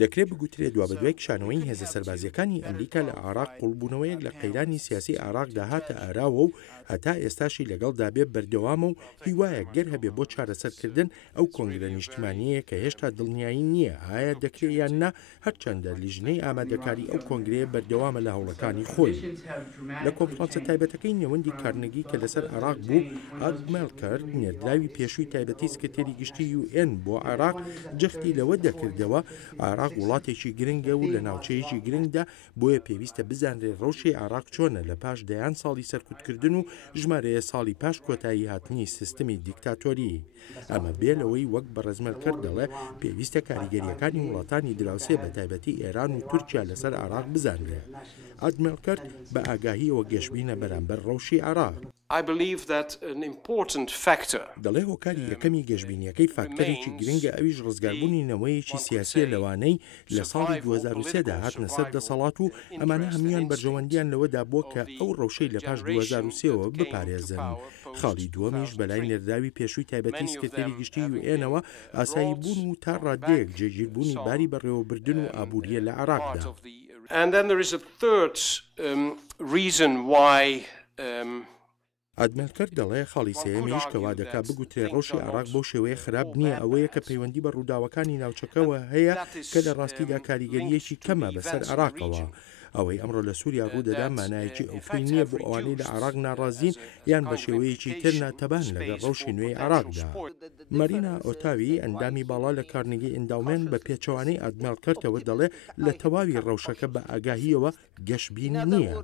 دەکرێت بگوترێت دوابەدوای کشانەوەی هێزە سەربازیەکانی ئەمریکا لە عێراق قوڵبوونەوەیەک لە قەیرانی سیاسی عێراقدا هاتە ئاراوە و هەتا ئێستاشی لەگەڵ دابێ بەردەوامە و هیوایە گەر هەبێ بۆ چارەسەرکردن ئەو کۆنگرە نیشتیمانیەیە کە هێشتا دڵنیایی نییە ئایا دەکرێت یان نا هەرچەندە لیژنەی ئامادەکاری ئەو کۆنگرەیە بەردەوامە لە هەوڵەکانی خۆی. لە کۆنفرانسە تایبەتەکەی نێوەندی کارنەگی کە لەسەر عێراق بوو، ئادمێل کارد نێردراوی پێشووی تایبەتی سکرتێری گشتی UN بۆ عێراق جەختی لەوە دەکردەوە عێراق وڵاتێکی گرنگە و لە ناوچەیەکی گرنگدا، بۆیە پێویستە بزانرێ ڕەوشی عێراق چۆنە لە پاش دەیان ساڵی سەرکوتکردن و ژمارەیە ساڵی پاش کۆتایی هاتنی سیستمی دیکتاتۆری. ئەمە بێلەوەی وەک بەڕێزمەل کرد دەڵێ پێویستە کاریگەریەکانی وڵاتانی دراوسێ بە تایبەتی ئێران و تورکیا لەسەر عێراق بزانرێ. ئادمێل کرد بە ئاگاهیەوە گەشببینە بەرامبەر ڕەوشی عێراق. دەڵێ هۆکاری یەکەمی گەشببینیەکەی فاکتەرێکی گرنگە ئەویش ڕزگاربوونی نەوەیەکی سیاسیە لەوانەی لە ساڵی 2003دا هاتنە سەر دەسەڵات و ئەمانە هەمویان بەرژەوەندیان لەوەدا بووە کە ئەو ڕەوشەی لە پاش 2003ەوە بپارێزن. خاڵی دووەمیش بەلای نێردراوی پێشووی تایبەتی سکرتێری گشتی UNەوە ئاسایی بوون و تا ڕادەیەک جێگیربوونی باری بەڕێوەبردن و ئابووریە لە عێراقدا. And then there is a third reason why ئادمێل کرد دەڵێ خاڵی سێمیش کەوا دەکا بگوترێ ڕۆژی عێراق بۆ شێوەیە خراپ نییە، ئەوەیە کە پەیوەندی بە ڕووداوەکانی ناوچەکەوە هەیە کە لە ڕاستیدا کاریگەریەکی کەمە بەسەر عێراقەوە. ئەوەی ئەمڕۆ لە سووریا ڕوودەدا مانایەکی ئەوفەی نییە بۆ ئەوانەی لە عێراق ناڕازین یان بە شێوەیەکی تر ناتەبان لەگەڵ ڕەوشی نوێی عێراقدا. مارینا ئۆتاوی ئەندامی باڵا لە کارنگی ئێنداومێن بە پێچەوانەی ئادمێل کردەوە دەڵێ لە تەواوی ڕەوشەکە بە ئاگاهیەوە گەشببین نییە.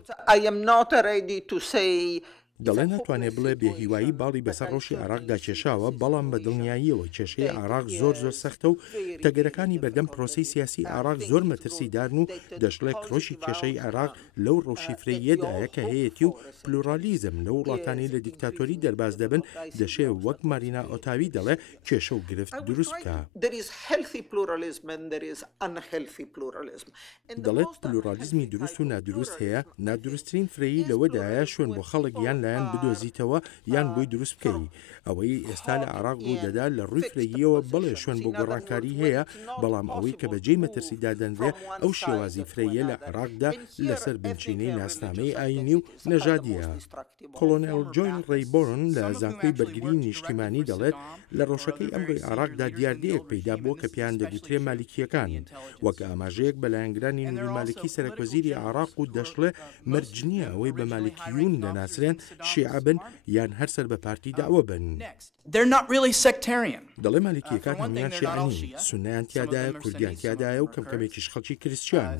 دەڵێ ناتوانێت بڵێ بێهیوایی باڵی بەسەر ڕۆژی عێراقدا کێشاوە، بەڵام بە دڵنیاییەوە کێشەی عێراق زۆر سەختە و تەگەرەکانی بەردەم پرۆسەی سیاسی عێراق زۆر مەترسیدارن و دەشڵێت کڕۆشی کێشەی عێراق لەو ڕەوشیفرەیەدایە کە هەیەی و پلورالیزم لە وڵاتانی لە دیکتاتۆری دەرباز دەبن دەشێ وەک مارینا ئۆتاوی دەڵێ کێشە و گرفت دروست بکە. دەڵێت پلورالیزمی دروست و نادروست هەیە، نادروستترین فرەیی لەوەدایە شوێن بۆ خەڵک یان لایەن بدۆزیتەوە یان بۆی دروست بکەی. ئەوەی ئێستا لە عێراق ڕوو دەدا لە ڕووی فرەییەوە بڵێ شوێن بۆ گۆڕانکاری هەیە، بەڵام ئەوەی کە بەجێی مەترسیدا دەنرێ ئەو شێوازی فرەیە لە عێراقدا لەسەر بنچینەی ناسنامەی ئاینی و نەژادیە. کۆلۆنێل جۆیل ڕێیبۆرن لە زانکۆی بەرگری نیشتیمانی دەڵێت لە ڕۆژەکەی ئەمڕۆی عێراقدا دیاردەیەک پەیدا بووە کە پێیان دەگوترێ مالیکیەکان، وەک ئاماژەیەک بەلایەنگرانی نوێی مالکی سەرۆکوەزیری عێراق و دەشڵێ مەرج نییە ئەوەی بە مالکیون دەناسرێن شیعە بن یان هەرسەر بە پارتی داوە بن. دەڵێ مالیکیەکان هەمویان شیعەنین، سونەیان تیادایە، کوردیان تیادایە و کەمکەمێکیش خەڵکی کریسچیان.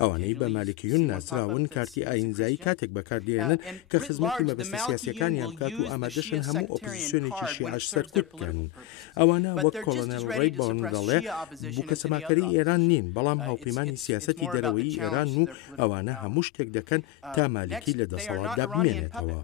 ئەوانەی بە مالکیون ناسراون کارتی ئاینزایی کاتێک بەکاردێنن کە خزمەتی مەبەستە سیاسیەکانیان بکات و ئامادەشن هەموو ئۆپۆزیسیۆنێکی شیعەش سەرکوت بکەن. ئەوانە وەک کۆلۆنێل ڕێیبۆرن دەڵێ بووکەسەماکەری ئێران نین، بەڵام هاوپەیمانی سیاسەتی دەرەوەیی ئێران و ئەوانە هەموو شتێک دەکەن تا مالکی لە دەسەڵاتدا بمێنێتەوە.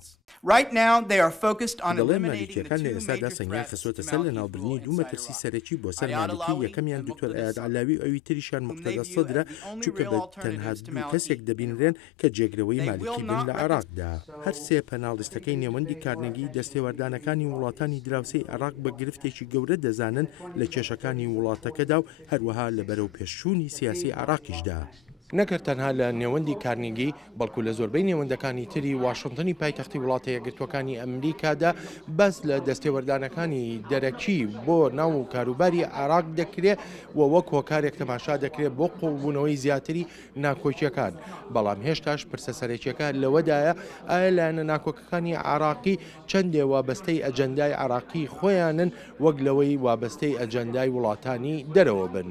دەڵێ مالیکیەکان لە ئێستادا سەنگیان خستوتە سەر لە ناوبردنی دوو مەترسی سەرەکی بۆ سەر مالکی، یەکەمیان دکتۆر ئایاد عەلاوی ئەوی تریشیان موقتەدە سەدرە، چونکە بە تەنها دوو کەسێک دەبینرێن کە جێگرەوەی مالکی بن لە عێراقدا. هەر سێ پەناڵیستەکەی نێوەندی کارنەگی دەستێوەردانەکانی وڵاتانی دراوسەی عێراق بە گرفتێکی گەورە دەزانن لە کێشەکانی وڵاتەکەدا و هەروەها لە بەرەو پێشچوونی سیاسی عێراقیشدا. نەکرد تەنها لە نێوەندی کارنگی بەڵکو لە زۆربەی نێوەندەکانی تری واشنتنی پایتەختی وڵاتە یەکگرتوەکانی ئەمریکادا بەس لە دەستێوەردانەکانی دەرەکی بۆ ناو کاروباری عێراق دەکرێت و وەک هۆکارێک تەماشا دەکرێت بۆ قوڵبوونەوەی زیاتری ناکۆکیەکان. بەڵام هێشتاش پرسە سەرەکیەکە لەوەدایە ئایا لایەنە ناکۆکەکانی عێراقی چەندێ وابەستەی ئەجەندای عێراقی خۆیانن وەک لەوەی وابەستەی ئەجەندای وڵاتانی دەرەوە بن.